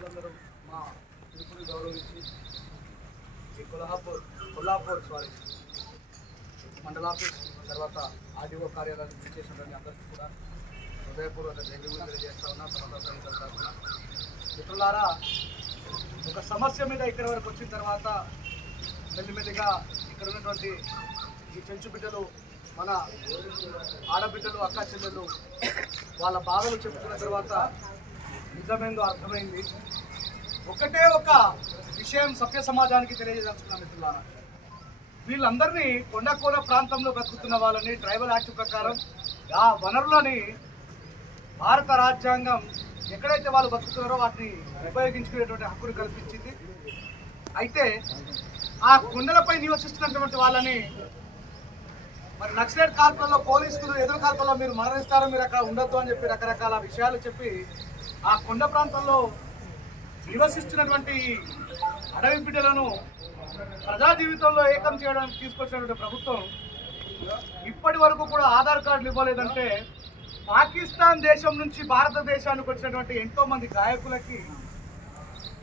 ప్రజలందరూ మా పిలుపుని గౌరవించి ఈ కొల్హాపూర్ కొల్లాపూర్ సారీ మండలాఫీస్ తర్వాత ఆర్డీఓ కార్యాలయానికి విచ్చేసినటువంటి అందరికీ కూడా హృదయపూర్వక జైలు తెలియజేస్తా ఉన్నా సమతా సైనికుల మిత్రులారా ఒక సమస్య మీద ఇక్కడి వరకు వచ్చిన తర్వాత మెల్లిమెల్లిగా ఇక్కడ ఉన్నటువంటి ఈ చెంచు బిడ్డలు మన ఆడబిడ్డలు అక్క చెల్లెలు వాళ్ళ బాధలు చెప్పుకున్న తర్వాత నిజమేందో అర్థమైంది? ఒకటే ఒక విషయం సభ్య సమాజానికి తెలియజేస్తున్నా మిత్రులారా. వీళ్ళందరినీ కొండకోన ప్రాంతంలో బ్రతుకుతున్న వాళ్ళని ట్రైబల్ యాక్ట్ ప్రకారం ఆ వనరులని భారత రాజ్యాంగం ఎక్కడైతే వాళ్ళు బతుకుతున్నారో వాటిని ఉపయోగించుకునేటువంటి హక్కును కల్పించింది. అయితే ఆ కొండలపై నివసిస్తున్నటువంటి వాళ్ళని మరి నక్సలైట్ కాల్పల్లో పోలీసులు ఎదురు కాల్పల్లో మీరు మరణిస్తారో మీరు అక్కడ ఉండొద్దు అని చెప్పి రకరకాల విషయాలు చెప్పి ఆ కొండ ప్రాంతంలో నివసిస్తున్నటువంటి అడవి బిడ్డలను ప్రజా జీవితంలో ఏకం చేయడానికి తీసుకొచ్చినటువంటి ప్రభుత్వం ఇప్పటి వరకు కూడా ఆధార్ కార్డులు ఇవ్వలేదంటే పాకిస్తాన్ దేశం నుంచి భారతదేశానికి వచ్చినటువంటి ఎంతో మంది గాయకులకి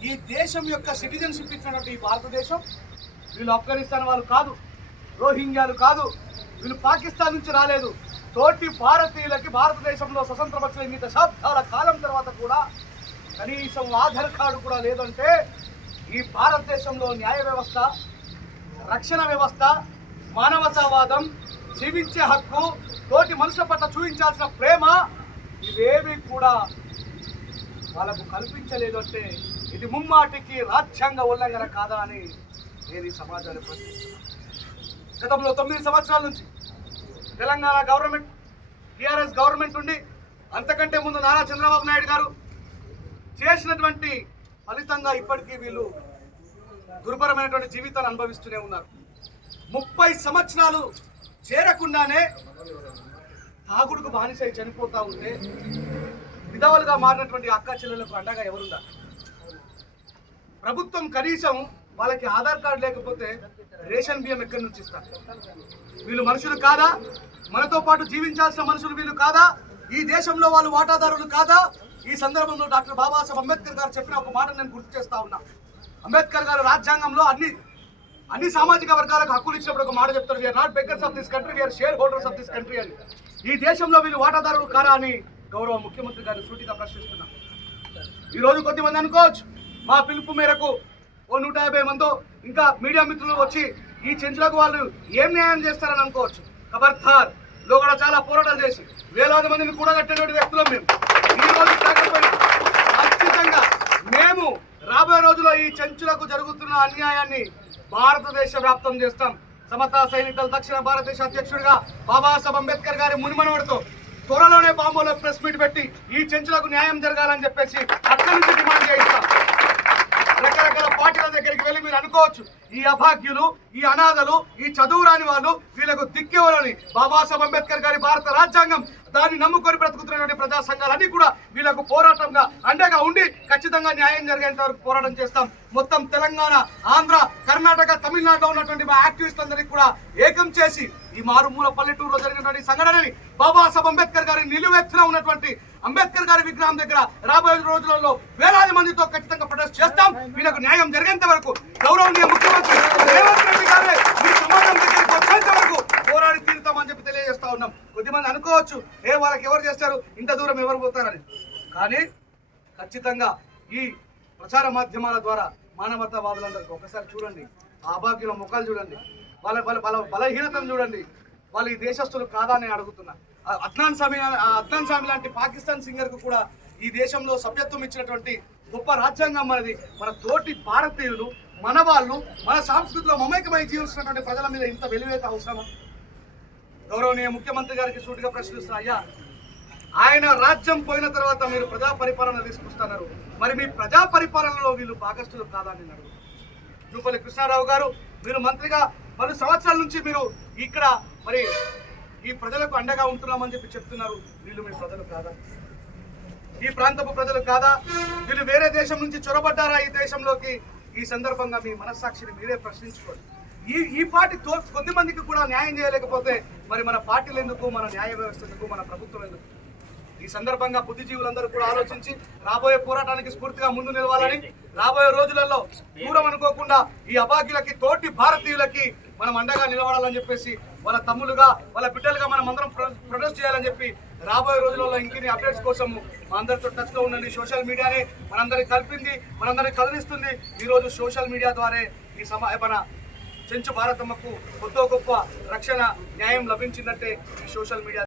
ఈ దేశం యొక్క సిటిజన్షిప్ ఇచ్చినటువంటి ఈ భారతదేశం వీళ్ళు ఆఫ్ఘనిస్తాన్ వాళ్ళు కాదు రోహింగ్యాలు కాదు వీళ్ళు పాకిస్తాన్ నుంచి రాలేదు. తోటి భారతీయులకి భారతదేశంలో స్వతంత్రం వచ్చిన ఇన్ని దశాబ్దాల కాలం తర్వాత కూడా కనీసం ఆధార్ కార్డు కూడా లేదంటే ఈ భారతదేశంలో న్యాయ వ్యవస్థ రక్షణ వ్యవస్థ మానవతావాదం జీవించే హక్కు తోటి మనుషుల పట్ల చూపించాల్సిన ప్రేమ ఇవేవి కూడా వాళ్ళకు కల్పించలేదు అంటే ఇది ముమ్మాటికి రాజ్యాంగ ఉల్లంఘన కాదా అని నేను ఈ సమాజాన్ని ప్రశ్నిస్తున్నాను. గతంలో తొమ్మిది సంవత్సరాల నుంచి తెలంగాణ గవర్నమెంట్ టీఆర్ఎస్ గవర్నమెంట్ ఉండి అంతకంటే ముందు నారా చంద్రబాబు నాయుడు గారు చేసినటువంటి ఫలితంగా ఇప్పటికీ వీళ్ళు దుర్భరమైనటువంటి జీవితాన్ని అనుభవిస్తూనే ఉన్నారు. ముప్పై సంవత్సరాలు చేరకుండానే తాగుడుకు బానిసై చనిపోతూ ఉంటే విధవలుగా మారినటువంటి అక్క చెల్లెలకు అండగా ఎవరున్నారు ప్రభుత్వం కనీసం వాళ్ళకి ఆధార్ కార్డు లేకపోతే రేషన్ బియ్యం ఎక్కడి నుంచి ఇస్తారు? వీళ్ళు మనుషులు కాదా? మనతో పాటు జీవించాల్సిన మనుషులు వీళ్ళు కాదా? ఈ దేశంలో వాళ్ళు వాటాదారులు కాదా? ఈ సందర్భంలో డాక్టర్ బాబాసాహెబ్ అంబేద్కర్ గారు చెప్పిన ఒక మాట నేను గుర్తు చేస్తా ఉన్నా. అంబేద్కర్ గారు రాజ్యాంగంలో అన్ని అన్ని సామాజిక వర్గాలకు హక్కులు ఇచ్చినప్పుడు ఒక మాట చెప్తారు. We are not beggars of this country we are share holders of this country అని. ఈ దేశంలో వీళ్ళు వాటాదారులు కారా అని గౌరవ ముఖ్యమంత్రి గారిని సూటిగా ప్రశ్నిస్తున్నా. ఈరోజు కొద్దిమంది అనుకోవచ్చు. మా పిలుపు మేరకు ఓ నూట యాభై మందో ఇంకా మీడియా మిత్రులు వచ్చి ఈ చెంచులకు వాళ్ళు ఏం న్యాయం చేస్తారని అనుకోవచ్చు. ఖబర్దార్లో కూడా చాలా పోరాటాలు చేసి వేలాది మందిని కూడగట్టినటువంటి వ్యక్తులం మేము. ఈ రోజు ఖచ్చితంగా మేము రాబోయే రోజుల్లో ఈ చెంచులకు జరుగుతున్న అన్యాయాన్ని భారతదేశ వ్యాప్తం చేస్తాం. సమతా సైనికుల దక్షిణ భారతదేశ అధ్యక్షుడిగా బాబాసాహెబ్ అంబేద్కర్ గారి మునిమనవడితో త్వరలోనే బాంబోలో ప్రెస్ మీట్ పెట్టి ఈ చెంచులకు న్యాయం జరగాలని చెప్పేసి అక్కడి నుంచి డిమాండ్ చేయిస్తాం. పార్టీల దగ్గరికి వెళ్ళి మీరు అనుకోవచ్చు ఈ అభాగ్యులు ఈ అనాథలు ఈ చదువు రాని వాళ్ళు వీళ్ళకు దిక్కేవాలని బాబాసాహెబ్ అంబేద్కర్ గారి భారత రాజ్యాంగం దాన్ని నమ్ముకొని బ్రతుకుతున్నటువంటి ప్రజా సంఘాలన్నీ కూడా వీళ్ళకు పోరాటంగా అండగా ఉండి ఖచ్చితంగా న్యాయం జరిగేంత వరకు పోరాటం చేస్తాం. మొత్తం తెలంగాణ ఆంధ్ర కర్ణాటక తమిళనాడులో ఉన్నటువంటి మా యాక్టివిస్టులందరికీ కూడా ఏకం చేసి ఈ మారుమూల పల్లెటూరులో జరిగినటువంటి సంఘటనని బాబాసాహెబ్ అంబేద్కర్ గారి నిలువెత్తున ఉన్నటువంటి అంబేద్కర్ గారి విగ్రహం దగ్గర రాబోయే రోజులలో వేలాది మందితో ఖచ్చితంగా ప్రొటెస్ట్ చేస్తాం. వీళ్ళకు న్యాయం జరిగేంత వరకు గౌరవనీయ ముఖ్యమంత్రి రేవంత్ రెడ్డి గారే మీ సమాజం దగ్గరికి వచ్చేంత వరకు పోరాడి తీరుతామని చెప్పి తెలియజేస్తా ఉన్నాం. కొద్దిమంది అనుకోవచ్చు ఏ వాళ్ళకి ఎవరు చేస్తారు? ఇంత దూరం ఎవరు పోతారని. కానీ ఖచ్చితంగా ఈ ప్రచార మాధ్యమాల ద్వారా మానవతావాదులందరికీ ఒకసారి చూడండి ఆ అభాగ్యుల ముఖాలు చూడండి వాళ్ళ వాళ్ళ బలహీనతను చూడండి. వాళ్ళు ఈ దేశస్తులు కాదా అని అడుగుతున్నా. అద్నాన్ సామి ఆ అద్నాన్ సామి లాంటి పాకిస్తాన్ సింగర్కు కూడా ఈ దేశంలో సభ్యత్వం ఇచ్చినటువంటి గొప్ప రాజ్యాంగం మనది మన తోటి భారతీయులు మన వాళ్ళు మన సంస్కృతిలో మమైకమై జీవిస్తున్నటువంటి ప్రజల మీద ఇంత వెలువేత అవసరమా? గౌరవనీయ ముఖ్యమంత్రి గారికి సూటిగా ప్రశ్నిస్తున్నా అయ్యా ఆయన రాజ్యం పోయిన తర్వాత మీరు ప్రజా పరిపాలన తీసుకొస్తున్నారు. మరి మీ ప్రజా పరిపాలనలో వీళ్ళు భాగస్థులు కాదా అని నేను జూపల్లి కృష్ణారావు గారు మీరు మంత్రిగా పలు సంవత్సరాల నుంచి మీరు ఇక్కడ మరి ఈ ప్రజలకు అండగా ఉంటున్నామని చెప్పి చెప్తున్నారు. వీళ్ళు మీ ప్రజలు కాదా? ఈ ప్రాంతపు ప్రజలు కాదా? వీళ్ళు వేరే దేశం నుంచి చొరబడ్డారా? ఈ దేశంలోకి ఈ సందర్భంగా మీ మనస్సాక్షిని మీరే ప్రశ్నించుకోండి. ఈ ఈ పార్టీ తో కొద్ది మందికి కూడా న్యాయం చేయలేకపోతే మరి మన పార్టీలు ఎందుకు మన న్యాయ వ్యవస్థ ఎందుకు మన ప్రభుత్వం ఎందుకు? ఈ సందర్భంగా బుద్ధిజీవులందరూ కూడా ఆలోచించి రాబోయే పోరాటానికి స్ఫూర్తిగా ముందు నిలవాలని రాబోయే రోజులలో దూరం అనుకోకుండా ఈ అభాగ్యులకి తోటి భారతీయులకి మనం అండగా నిలబడాలని చెప్పేసి వాళ్ళ తమ్ములుగా వాళ్ళ బిడ్డలుగా మనం అందరం ప్రొడ్యూస్ చేయాలని చెప్పి రాబోయే రోజులలో ఇంకిన్ని అప్డేట్స్ కోసం మా అందరితో టచ్లో ఉండండి. సోషల్ మీడియానే మనందరికి కలిపింది మనందరికి కదిలిస్తుంది. ఈరోజు సోషల్ మీడియా ద్వారా ఈ సమా మన చెంచు భారతమ్మకు కొత్త గొప్ప రక్షణ న్యాయం లభించిందంటే ఈ సోషల్ మీడియా